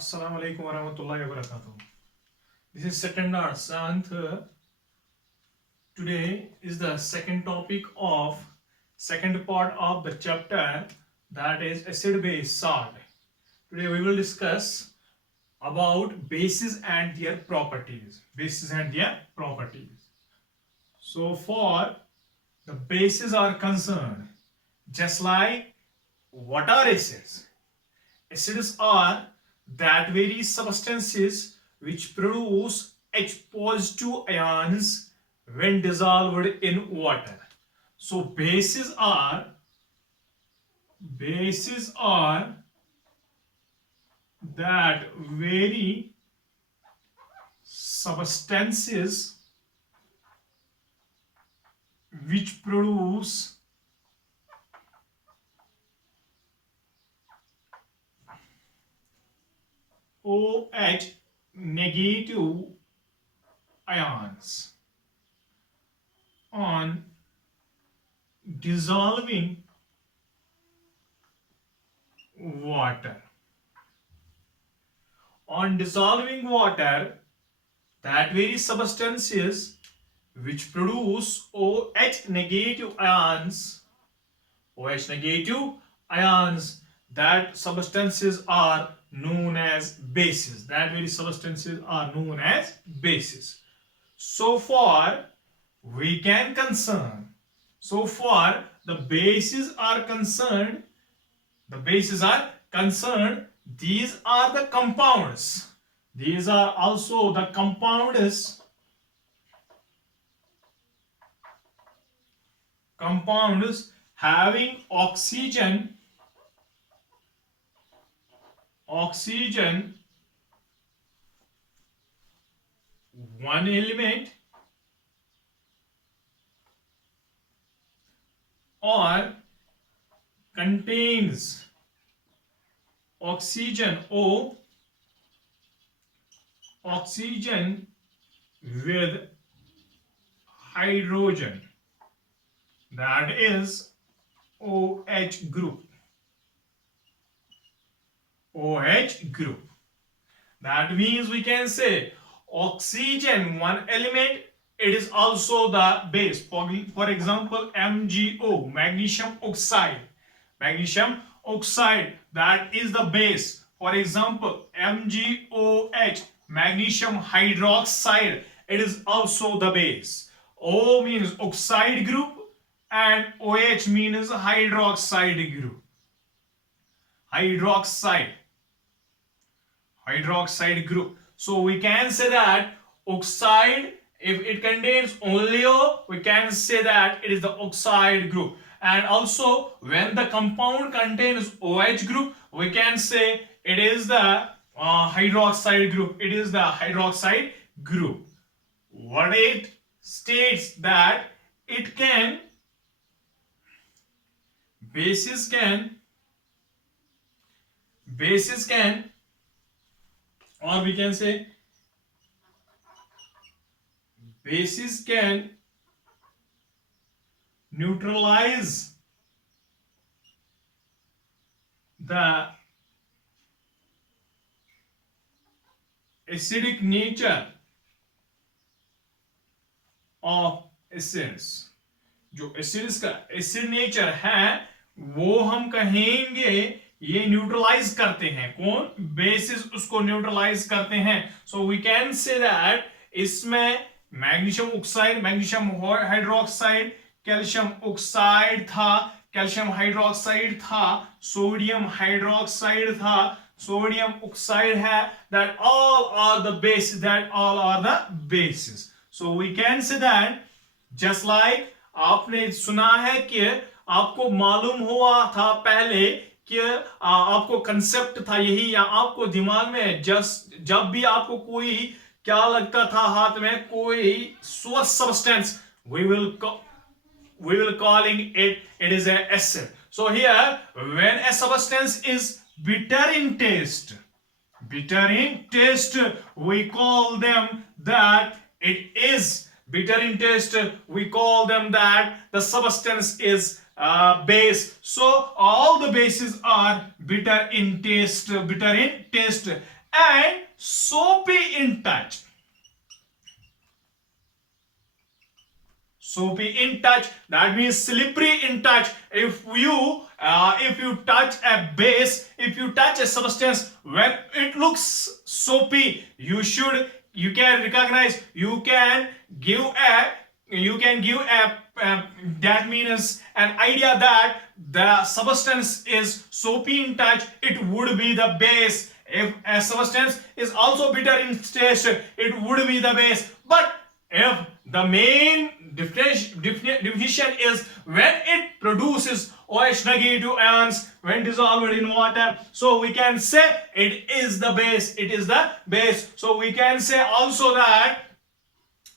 Assalamu alaikum warahmatullahi wabarakatuh. This is Satendra Sant. Today is the second topic of second part of the chapter, that is acid base salt. Today we will discuss about bases and their properties. Bases and their properties. So for the bases are concerned, just like what are acids? Acids are that very substances which produce H positive ions when dissolved in water. So bases are that very substances which produce OH negative ions on dissolving water. On dissolving water, that very substances which produce OH negative ions, that substances are known as bases. That very substances are known as bases. So far we can concern. So far the bases are concerned. These are the compounds. These are also the compounds. Compounds having oxygen one element or contains oxygen with hydrogen, that is OH group. That means we can say oxygen one element, it is also the base. For example, MgO, magnesium oxide, that is the base. For example, MgOH, magnesium hydroxide, it is also the base. O means oxide group and OH means hydroxide group. Hydroxide group. So we can say that oxide, if it contains only O, we can say that it is the oxide group. And also when the compound contains OH group, we can say it is the hydroxide group. What it states that it can, bases can, or we can say bases can neutralize the acidic nature of acids. जो acids का acid nature है वो हम कहेंगे ये neutralise करते हैं. कौन? बेसिस उसको न्यूट्रलाइज करते हैं. So we can say that इसमें magnesium oxide, magnesium hydroxide, calcium oxide था, कैल्शियम हाइड्रोक्साइड था, सोडियम हाइड्रोक्साइड था, सोडियम ऑक्साइड है. That all are the bases. So we can say that just like आपने सुना है कि आपको मालूम हुआ था पहले कि आपको कंसेप्ट था यही, या आपको दिमाग में जब भी आपको कोई क्या लगता था हाथ में कोई source substance, we will calling it is a acid. So here when a substance is bitter in taste, we call them that it is bitter in taste, we call them that the substance is base. So all the bases are bitter in taste, and soapy in touch. Soapy in touch, that means slippery in touch. If you touch a base, if you touch a substance when it looks soapy, you can recognize, you can give a that means an idea that the substance is soapy in touch, it would be the base. If a substance is also bitter in taste, it would be the base. But if the main definition is when it produces OH negative ions when dissolved in water, so we can say it is the base. It is the base. So we can say also that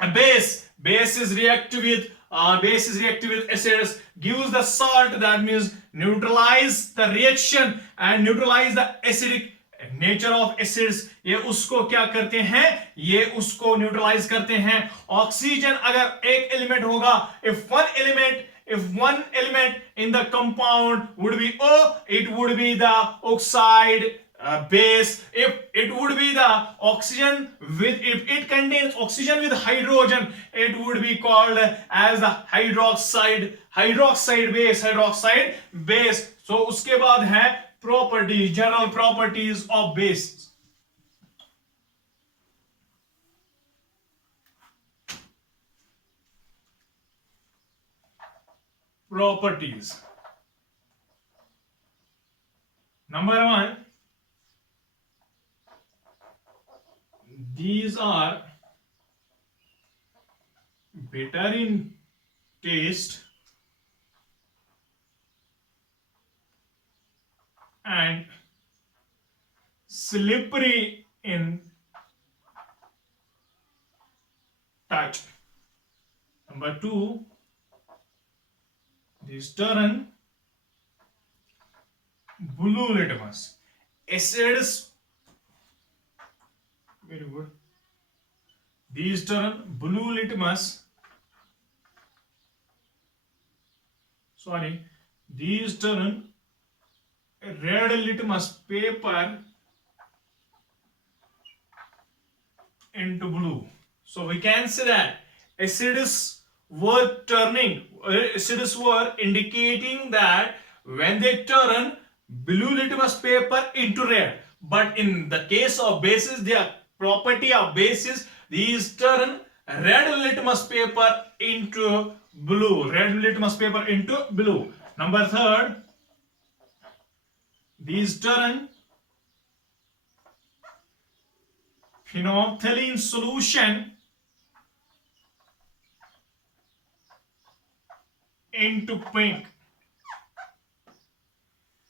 a base is reactive with acids, gives the salt, that means neutralize the reaction and neutralize the acidic nature of acids, ये उसको क्या करते हैं, ये उसको neutralize करते हैं. Oxygen अगर एक एलिमेंट होगा, if one element in the compound would be O, it would be the oxide base. If it would be the oxygen if it contains oxygen with hydrogen, it would be called as the hydroxide base. So उसके बाद है properties, general properties of bases. Properties. Number 1, these are bitter in taste and slippery in touch. Number 2, these turn blue litmus. Acids, very good. These turn blue litmus. These turn red litmus paper into blue. So we can say that acids were indicating that when they turn blue litmus paper into red. But in the case of bases, their property of bases, these turn red litmus paper into blue. Number 3, these turn phenolphthalein solution into pink.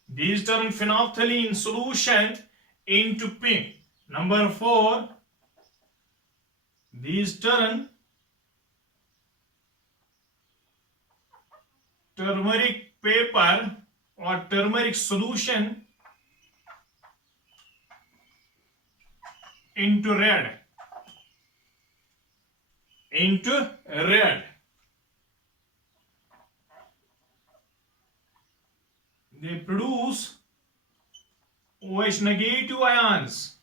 These turn phenolphthalein solution into pink. Number 4, these turn turmeric paper or turmeric solution into red. They produce OH negative ions.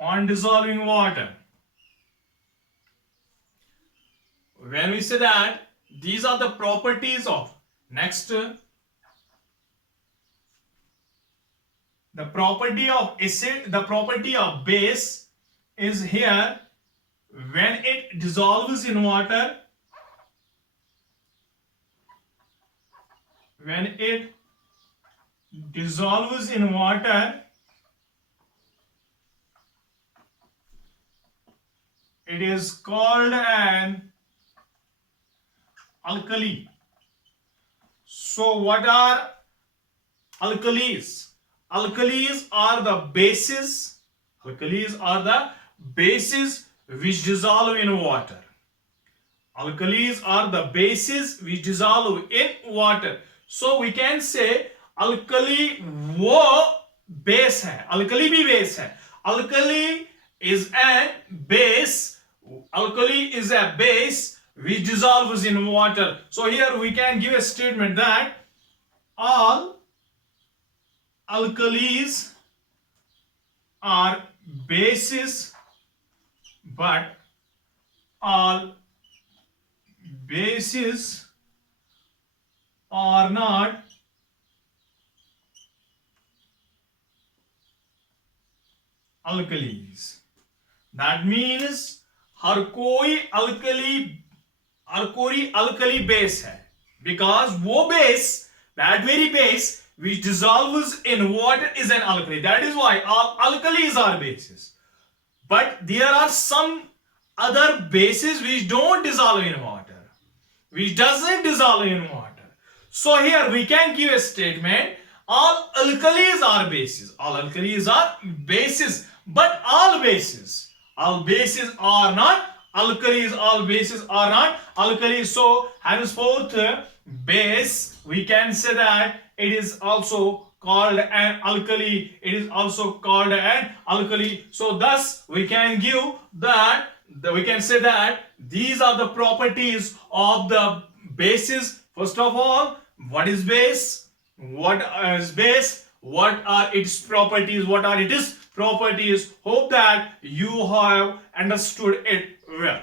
On dissolving water. When we say that these are the properties of, next, the property of acid, the property of base is here when it dissolves in water. When it dissolves in water, it is called an alkali. So what are alkalis? Alkalis are the bases. Which dissolve in water. So we can say alkali वो base है, alkali भी base है. Alkali is a base which dissolves in water. So here we can give a statement that all alkalis are bases, but all bases are not alkalis. That means हर कोई alkali base है, because वो base, that very base which dissolves in water is an alkali. That is why all alkalis are bases. But there are some other bases which don't dissolve in water, which doesn't dissolve in water. So here we can give a statement: all alkalis are bases. All alkalis are bases, but all bases are not alkalis. All bases are not alkalis. So henceforth, base, we can say that it is also called an alkali. It is also called an alkali. So thus we can give that, we can say that these are the properties of the bases. First of all, what is base? What is base? What are its properties? What are its properties? Hope that you have understood it well.